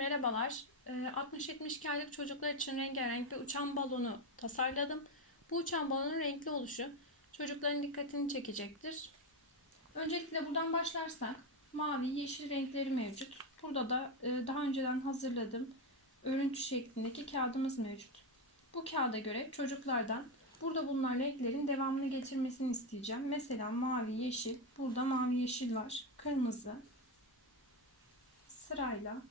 Merhabalar. Ee, 60-72 aylık çocuklar için rengarenk bir uçan balonu tasarladım. Bu uçan balonun renkli oluşu çocukların dikkatini çekecektir. Öncelikle buradan başlarsak mavi, yeşil renkleri mevcut. Burada da e, daha önceden hazırladığım örüntü şeklindeki kağıdımız mevcut. Bu kağıda göre çocuklardan burada bulunan renklerin devamını getirmesini isteyeceğim. Mesela mavi, yeşil. Burada mavi, yeşil var. Kırmızı. Sırayla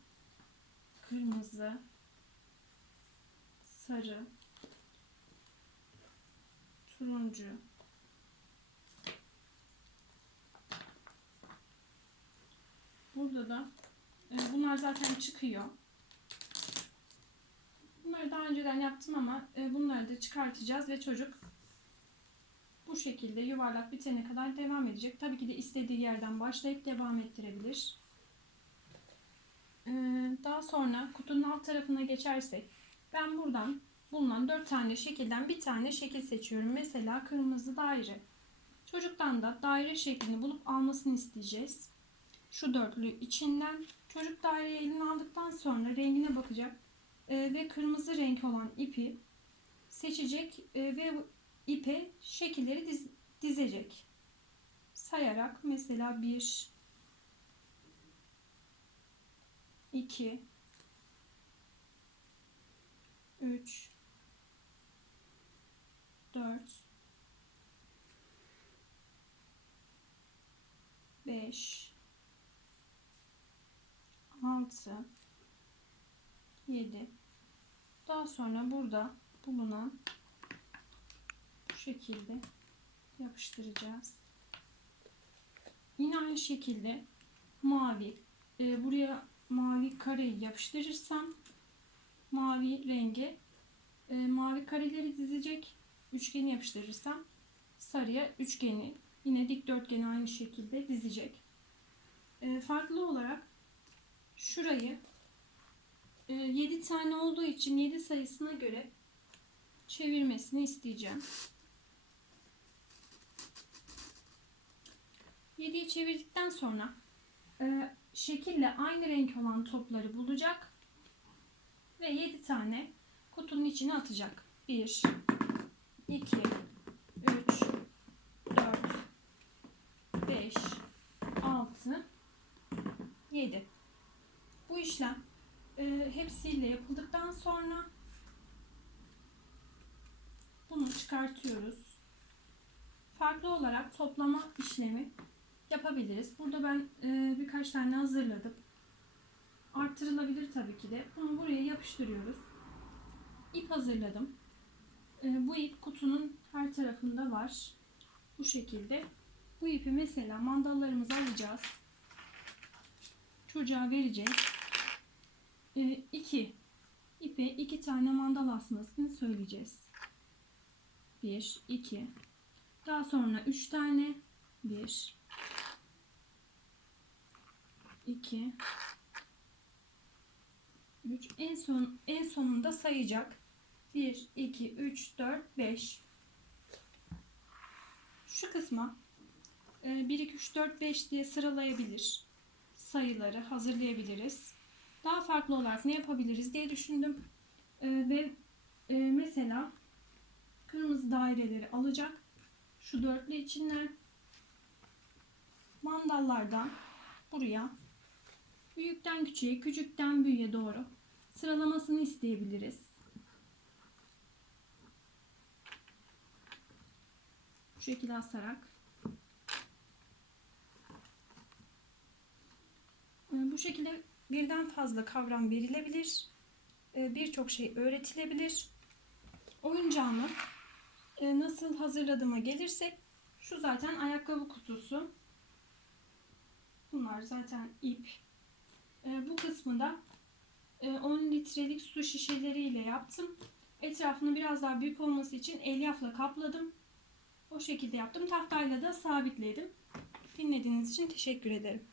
kırmızı, sarı, turuncu, burada da e, bunlar zaten çıkıyor. Bunları daha önceden yaptım ama e, bunları da çıkartacağız ve çocuk bu şekilde yuvarlak bitene kadar devam edecek. Tabii ki de istediği yerden başlayıp devam ettirebilir. Ee, daha sonra kutunun alt tarafına geçersek ben buradan bulunan 4 tane şekilden bir tane şekil seçiyorum. Mesela kırmızı daire. Çocuktan da daire şeklini bulup almasını isteyeceğiz. Şu dörtlü içinden çocuk daireyi eline aldıktan sonra rengine bakacak Ee, ve kırmızı renk olan ipi seçecek ee, ve ipe şekilleri diz- dizecek. Sayarak mesela 1 2 3 4 5 6 7 Daha sonra burada bulunan bu şekilde yapıştıracağız. Yine aynı şekilde mavi e, buraya mavi kareyi yapıştırırsam mavi rengi e, mavi kareleri dizecek. Üçgeni yapıştırırsam sarıya üçgeni yine dikdörtgeni aynı şekilde dizecek. E, farklı olarak şurayı e, 7 tane olduğu için 7 sayısına göre çevirmesini isteyeceğim. 7'yi çevirdikten sonra e, şekille aynı renk olan topları bulacak ve 7 tane kutunun içine atacak. 1 2 3 4 5 6 7 Bu işlem e, hepsiyle yapıldıktan sonra bunu çıkartıyoruz. Farklı olarak toplama işlemi yapabiliriz. Burada ben e, birkaç tane hazırladım. Arttırılabilir tabii ki de. Bunu buraya yapıştırıyoruz. İp hazırladım. E, bu ip kutunun her tarafında var. Bu şekilde. Bu ipi mesela mandallarımızı alacağız. Çocuğa vereceğiz. E, iki ipe iki tane mandal asmasını söyleyeceğiz. Bir, iki. Daha sonra üç tane. Bir, 2 3 en son en sonunda sayacak. 1 2 3 4 5 Şu kısma 1 2 3 4 5 diye sıralayabilir. Sayıları hazırlayabiliriz. Daha farklı olarak ne yapabiliriz diye düşündüm. E, ve e, mesela kırmızı daireleri alacak. Şu dörtlü içinden mandallardan buraya büyükten küçüğe, küçükten büyüğe doğru sıralamasını isteyebiliriz. Bu şekilde asarak. Ee, Bu şekilde birden fazla kavram verilebilir. Ee, Birçok şey öğretilebilir. Oyuncağımı e, nasıl hazırladığıma gelirsek şu zaten ayakkabı kutusu. Bunlar zaten ip. E, bu kısmı da e, 10 litrelik su şişeleriyle yaptım. Etrafını biraz daha büyük olması için elyafla kapladım. O şekilde yaptım. Tahtayla da sabitledim. Dinlediğiniz için teşekkür ederim.